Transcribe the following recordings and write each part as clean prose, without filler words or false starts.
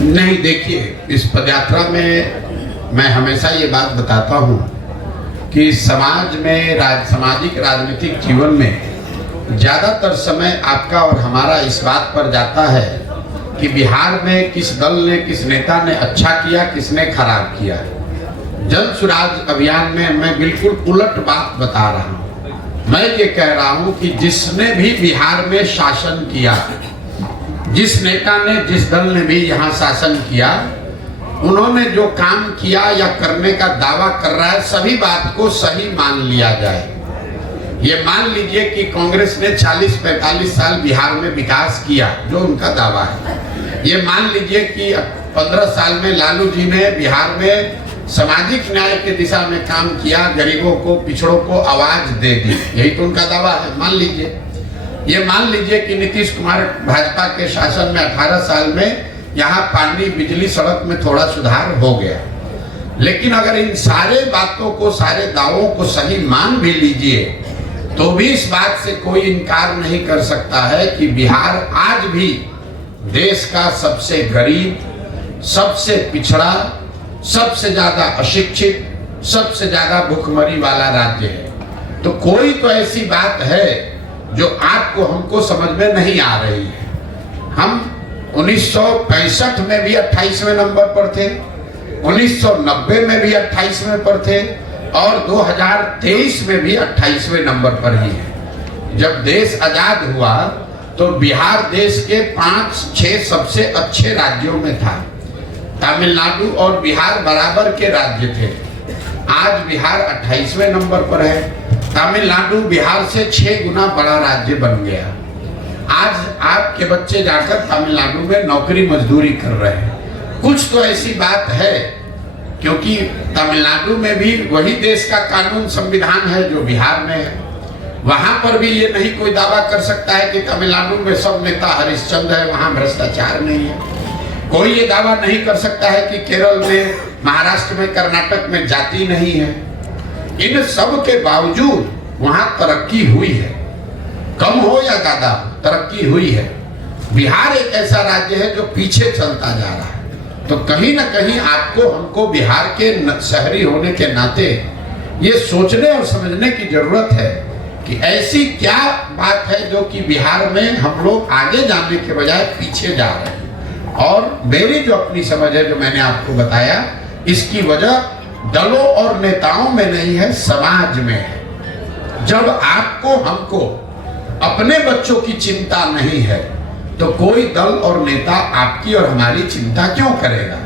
नहीं, देखिए, इस पदयात्रा में मैं हमेशा ये बात बताता हूँ कि समाज में सामाजिक राजनीतिक जीवन में ज़्यादातर समय आपका और हमारा इस बात पर जाता है कि बिहार में किस दल ने, किस नेता ने अच्छा किया, किसने खराब किया। जन सुराज अभियान में मैं बिल्कुल उलट बात बता रहा हूँ। मैं ये कह रहा हूँ कि जिसने भी बिहार में शासन किया, जिस नेता ने, जिस दल ने भी यहाँ शासन किया, उन्होंने जो काम किया या करने का दावा कर रहा है, सभी बात को सही मान लिया जाए। ये मान लीजिए कि कांग्रेस ने 40-45 साल बिहार में विकास किया, जो उनका दावा है। ये मान लीजिए कि 15 साल में लालू जी ने बिहार में सामाजिक न्याय के दिशा में काम किया, गरीबों को, पिछड़ों को आवाज दे दी, यही तो उनका दावा है। मान लीजिए, ये मान लीजिए कि नीतीश कुमार भाजपा के शासन में 18 साल में यहाँ पानी, बिजली, सड़क में थोड़ा सुधार हो गया। लेकिन अगर इन सारे बातों को, सारे दावों को सही मान भी लीजिए, तो भी इस बात से कोई इनकार नहीं कर सकता है कि बिहार आज भी देश का सबसे गरीब, सबसे पिछड़ा, सबसे ज्यादा अशिक्षित, सबसे ज्यादा भूखमरी वाला राज्य है। तो कोई तो ऐसी बात है जो आपको, हमको समझ में नहीं आ रही है। हम 1965 में भी 28वें नंबर पर थे, 1990 में भी 28वें पर थे और 2023 में भी 28वें नंबर पर ही है। जब देश आजाद हुआ तो बिहार देश के 5-6 सबसे अच्छे राज्यों में था। तमिलनाडु और बिहार बराबर के राज्य थे। आज बिहार 28वें नंबर पर है। तमिलनाडु बिहार से 6 गुना बड़ा राज्य बन गया। आज आपके बच्चे जाकर तमिलनाडु में नौकरी मजदूरी कर रहे हैं। कुछ तो ऐसी बात है, क्योंकि तमिलनाडु में भी वही देश का कानून, संविधान है जो बिहार में है। वहां पर भी ये नहीं कोई दावा कर सकता है कि तमिलनाडु में सब नेता हरिश्चंद्र है, वहां भ्रष्टाचार नहीं है। कोई ये दावा नहीं कर सकता है कि केरल में, महाराष्ट्र में, कर्नाटक में जाति नहीं है। इन सब के बावजूद वहां तरक्की हुई है, कम हो या ज्यादा, तरक्की हुई है। बिहार एक ऐसा राज्य है जो पीछे चलता जा रहा है। तो कहीं ना कहीं आपको, हमको बिहार के शहरी होने के नाते ये सोचने और समझने की जरूरत है कि ऐसी क्या बात है जो कि बिहार में हम लोग आगे जाने के बजाय पीछे जा रहे हैं। और मेरी जो अपनी समझ है, जो मैंने आपको बताया, इसकी वजह दलों और नेताओं में नहीं है, समाज में है। जब आपको, हमको अपने बच्चों की चिंता नहीं है तो कोई दल और नेता आपकी और हमारी चिंता क्यों करेगा?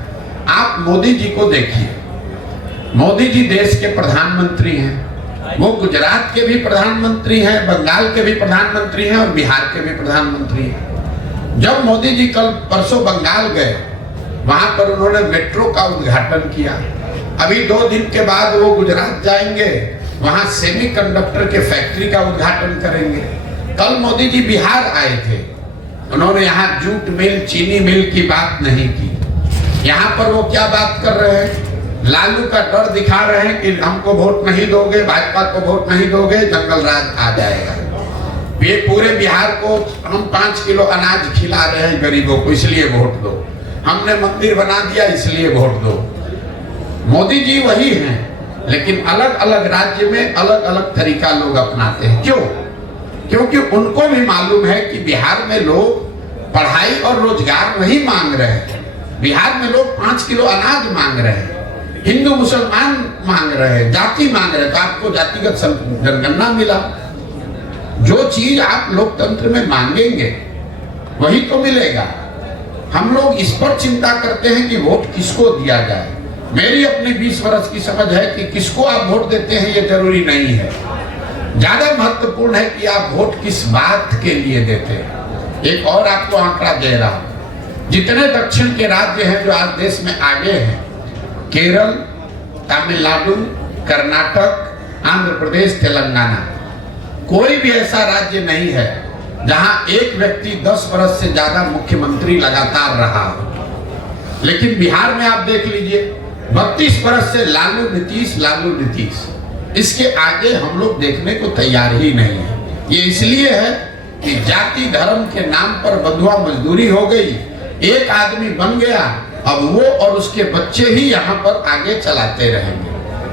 आप मोदी जी को देखिए। मोदी जी देश के प्रधानमंत्री हैं। वो गुजरात के भी प्रधानमंत्री हैं, बंगाल के भी प्रधानमंत्री हैं और बिहार के भी प्रधानमंत्री हैं। जब मोदी जी कल परसों बंगाल गए, वहां पर उन्होंने मेट्रो का उद्घाटन किया। अभी 2 दिन के बाद वो गुजरात जाएंगे, वहां सेमीकंडक्टर के फैक्ट्री का उद्घाटन करेंगे। कल मोदी जी बिहार आए थे, उन्होंने यहाँ जूट मिल, चीनी मिल की बात नहीं की। यहाँ पर वो क्या बात कर रहे हैं? लालू का डर दिखा रहे हैं कि हमको वोट नहीं दोगे, भाजपा को वोट नहीं दोगे, जंगल राज आ जाएगा। ये पूरे बिहार को हम 5 किलो अनाज खिला रहे हैं गरीबों को, इसलिए वोट दो। हमने मंदिर बना दिया, इसलिए वोट दो। मोदी जी वही हैं, लेकिन अलग अलग राज्य में अलग अलग तरीका लोग अपनाते हैं। क्यों? क्योंकि उनको भी मालूम है कि बिहार में लोग पढ़ाई और रोजगार नहीं मांग रहे हैं। बिहार में लोग 5 किलो अनाज मांग रहे हैं, हिंदू मुसलमान मांग रहे हैं, जाति मांग रहे हैं। तो आपको जातिगत जनगणना मिला। जो चीज आप लोकतंत्र में मांगेंगे वही तो मिलेगा। हम लोग इस पर चिंता करते हैं कि वोट किसको दिया जाए। मेरी अपनी 20 वर्ष की समझ है कि किसको आप वोट देते हैं ये जरूरी नहीं है। ज्यादा महत्वपूर्ण है कि आप वोट किस बात के लिए देते हैं। एक और आपको आंकड़ा दे रहा हूं। जितने दक्षिण के राज्य हैं जो आज देश में आगे हैं, केरल, तमिलनाडु, कर्नाटक, आंध्र प्रदेश, तेलंगाना, कोई भी ऐसा राज्य नहीं है जहां एक व्यक्ति 10 वर्ष से ज्यादा मुख्यमंत्री लगातार रहा हो। लेकिन बिहार में आप देख लीजिए, 32 वर्ष से लालू नीतीश, इसके आगे हम लोग देखने को तैयार ही नहीं है। ये इसलिए है कि जाति धर्म के नाम पर बंधुआ मजदूरी हो गई, एक आदमी बन गया, अब वो और उसके बच्चे ही यहाँ पर आगे चलाते रहेंगे।